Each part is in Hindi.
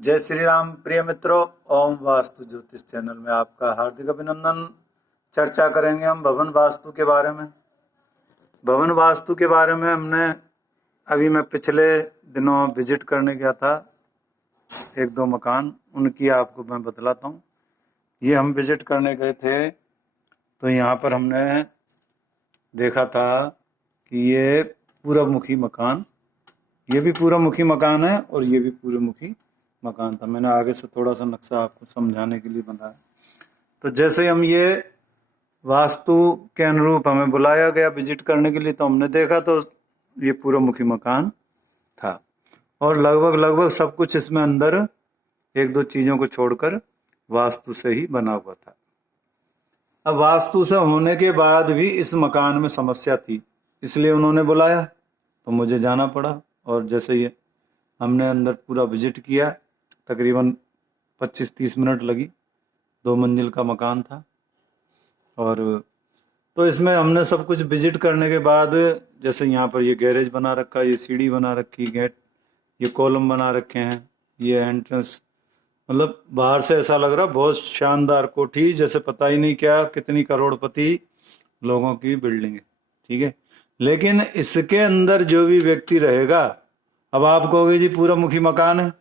जय श्री राम। प्रिय मित्रों, ओम वास्तु ज्योतिष चैनल में आपका हार्दिक अभिनंदन। चर्चा करेंगे हम भवन वास्तु के बारे में। भवन वास्तु के बारे में मैं पिछले दिनों विजिट करने गया था, एक दो मकान उनकी आपको मैं बतलाता हूँ। ये हम विजिट करने गए थे तो यहाँ पर हमने देखा था कि ये पूर्वमुखी मकान, ये भी पूर्वमुखी मकान है और ये भी पूर्वमुखी मकान था। मैंने आगे से थोड़ा सा नक्शा आपको समझाने के लिए बनाया। तो जैसे हम ये वास्तु के अनुरूप हमें बुलाया गया विजिट करने के लिए, तो हमने देखा तो ये पूर्वमुखी मकान था और लगभग सब कुछ इसमें अंदर एक दो चीजों को छोड़कर वास्तु से ही बना हुआ था। अब वास्तु से होने के बाद भी इस मकान में समस्या थी, इसलिए उन्होंने बुलाया तो मुझे जाना पड़ा। और जैसे ये हमने अंदर पूरा विजिट किया, तकरीबन 25-30 मिनट लगी। 2 मंजिल का मकान था और तो इसमें हमने सब कुछ विजिट करने के बाद, जैसे यहाँ पर ये गैरेज बना रखा, ये सीढ़ी बना रखी, गेट, ये कॉलम बना रखे हैं, ये एंट्रेंस, मतलब बाहर से ऐसा लग रहा बहुत शानदार कोठी, जैसे पता ही नहीं क्या कितनी करोड़पति लोगों की बिल्डिंग है। ठीक है, लेकिन इसके अंदर जो भी व्यक्ति रहेगा, अब आप कहोगे जी पूर्वमुखी मकान है,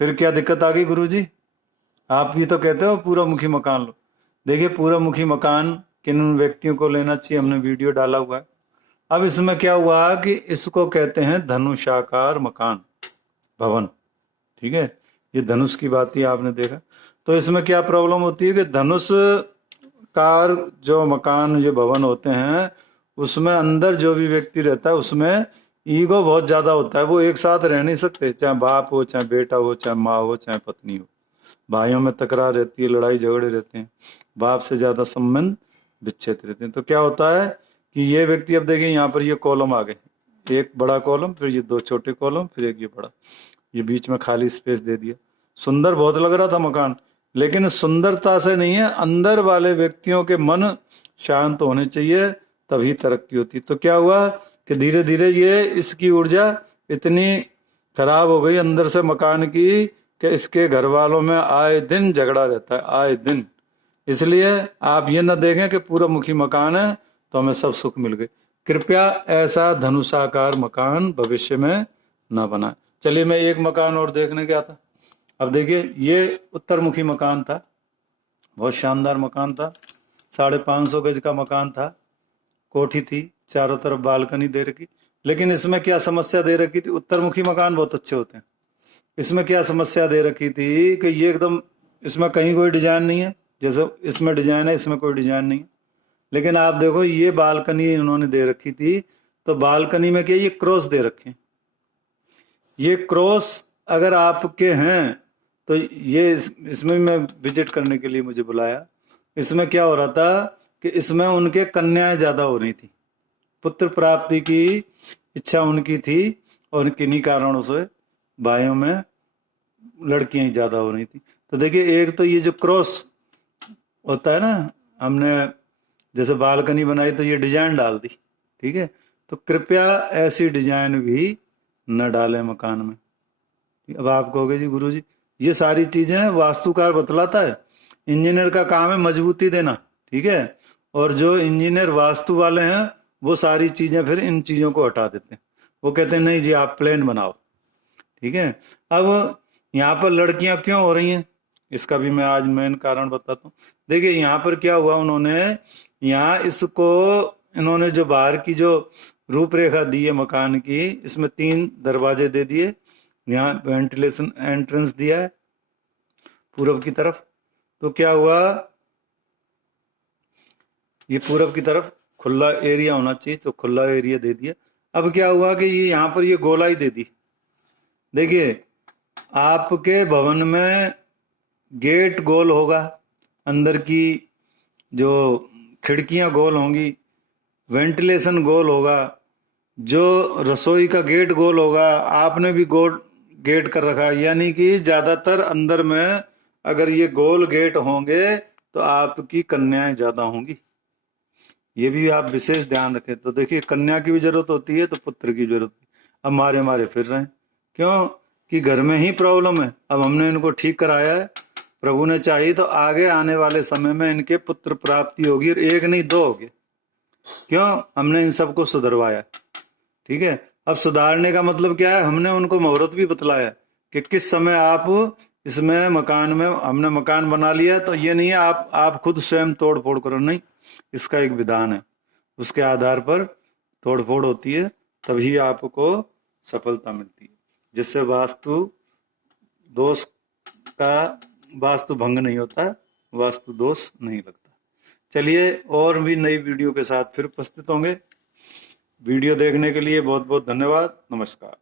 फिर क्या दिक्कत आ गई गुरुजी? आप भी तो कहते हो पूर्वमुखी मकान लो। देखिए, पूर्वमुखी मकान किन व्यक्तियों को लेना चाहिए, हमने वीडियो डाला हुआ है। अब इसमें क्या हुआ कि इसको कहते हैं धनुषाकार मकान भवन। ठीक है, ये धनुष की बात ही आपने देखा। तो इसमें क्या प्रॉब्लम होती है कि धनुष कार जो मकान, जो भवन होते हैं, उसमें अंदर जो भी व्यक्ति रहता है उसमें ईगो बहुत ज्यादा होता है। वो एक साथ रह नहीं सकते, चाहे बाप हो, चाहे बेटा हो, चाहे माँ हो, चाहे पत्नी हो। भाइयों में तकरार रहती है, लड़ाई झगड़े रहते हैं, बाप से ज्यादा संबंध विच्छेद रहते हैं। तो क्या होता है कि ये व्यक्ति, अब देखिए यहाँ पर ये कॉलम आ गए, एक बड़ा कॉलम, फिर ये 2 छोटे कॉलम, फिर एक ये बड़ा, ये बीच में खाली स्पेस दे दिया। सुंदर बहुत लग रहा था मकान, लेकिन सुंदरता से नहीं है, अंदर वाले व्यक्तियों के मन शांत होने चाहिए, तभी तरक्की होती। तो क्या हुआ कि धीरे धीरे ये इसकी ऊर्जा इतनी खराब हो गई अंदर से मकान की कि इसके घर वालों में आए दिन झगड़ा रहता है, आए दिन। इसलिए आप ये ना देखें कि पूर्वमुखी मकान है तो हमें सब सुख मिल गए। कृपया ऐसा धनुषाकार मकान भविष्य में ना बनाए। चलिए, मैं एक मकान और देखने गया था। अब देखिए, ये उत्तरमुखी मकान था, बहुत शानदार मकान था, 550 गज का मकान था, कोठी थी, चारों तरफ बालकनी दे रखी। लेकिन इसमें क्या समस्या दे रखी थी? उत्तरमुखी मकान बहुत अच्छे होते हैं, इसमें क्या समस्या दे रखी थी कि ये एकदम, इसमें कहीं कोई डिजाइन नहीं है। जैसे इसमें डिजाइन है, इसमें कोई डिजाइन नहीं है। लेकिन आप देखो, ये बालकनी इन्होंने दे रखी थी, तो बालकनी में क्या, ये क्रॉस दे रखे। ये क्रॉस अगर आपके हैं तो ये इसमें मैं विजिट करने के लिए मुझे बुलाया। इसमें क्या हो रहा था कि इसमें उनके कन्याएं ज्यादा हो रही थी, पुत्र प्राप्ति की इच्छा उनकी थी, और किन्हीं कारणों से भाइयों में लड़कियां ज्यादा हो रही थी। तो देखिए, एक तो ये जो क्रॉस होता है ना, हमने जैसे बालकनी बनाई तो ये डिजाइन डाल दी। ठीक है, तो कृपया ऐसी डिजाइन भी न डालें मकान में। अब आप कहोगे जी गुरुजी, ये सारी चीजें वास्तुकार बतलाता है, इंजीनियर का काम है मजबूती देना। ठीक है, और जो इंजीनियर वास्तु वाले हैं वो सारी चीजें फिर इन चीजों को हटा देते हैं। वो कहते हैं नहीं जी, आप प्लेन बनाओ। ठीक है, अब यहाँ पर लड़कियां क्यों हो रही हैं, इसका भी मैं आज मेन कारण बताता हूँ। देखिए, यहाँ पर क्या हुआ, उन्होंने यहाँ इसको, इन्होंने जो बाहर की जो रूपरेखा दी है मकान की, इसमें 3 दरवाजे दे दिए, यहाँ वेंटिलेशन एंट्रेंस दिया है पूर्व की तरफ। तो क्या हुआ, ये पूर्व की तरफ खुला एरिया होना चाहिए, तो खुला एरिया दे दिया। अब क्या हुआ कि ये यहाँ पर ये गोलाई दे दी। देखिए, आपके भवन में गेट गोल होगा, अंदर की जो खिड़कियां गोल होंगी, वेंटिलेशन गोल होगा, जो रसोई का गेट गोल होगा, आपने भी गोल गेट कर रखा है। यानी कि ज्यादातर अंदर में अगर ये गोल गेट होंगे तो आपकी कन्याएं ज्यादा होंगी। ये भी आप विशेष ध्यान रखें। तो देखिए, कन्या की भी जरूरत होती है तो पुत्र की जरूरत। अब मारे मारे फिर रहे हैं, क्यों? कि घर में ही प्रॉब्लम है। अब हमने इनको ठीक कराया है, प्रभु ने चाहिए तो आगे आने वाले समय में इनके पुत्र प्राप्ति होगी, और एक नहीं दो होगी। क्यों? हमने इन सबको सुधरवाया। ठीक है, अब सुधारने का मतलब क्या है? हमने उनको मुहूर्त भी बतलाया कि किस समय आप इसमें मकान में, हमने मकान बना लिया, तो ये नहीं है आप खुद स्वयं तोड़ फोड़ करो, नहीं, इसका एक विधान है, उसके आधार पर तोड़ फोड़ होती है, तभी आपको सफलता मिलती है, जिससे वास्तु दोष का वास्तु भंग नहीं होता, वास्तु दोष नहीं लगता। चलिए, और भी नई वीडियो के साथ फिर उपस्थित होंगे। वीडियो देखने के लिए बहुत बहुत धन्यवाद। नमस्कार।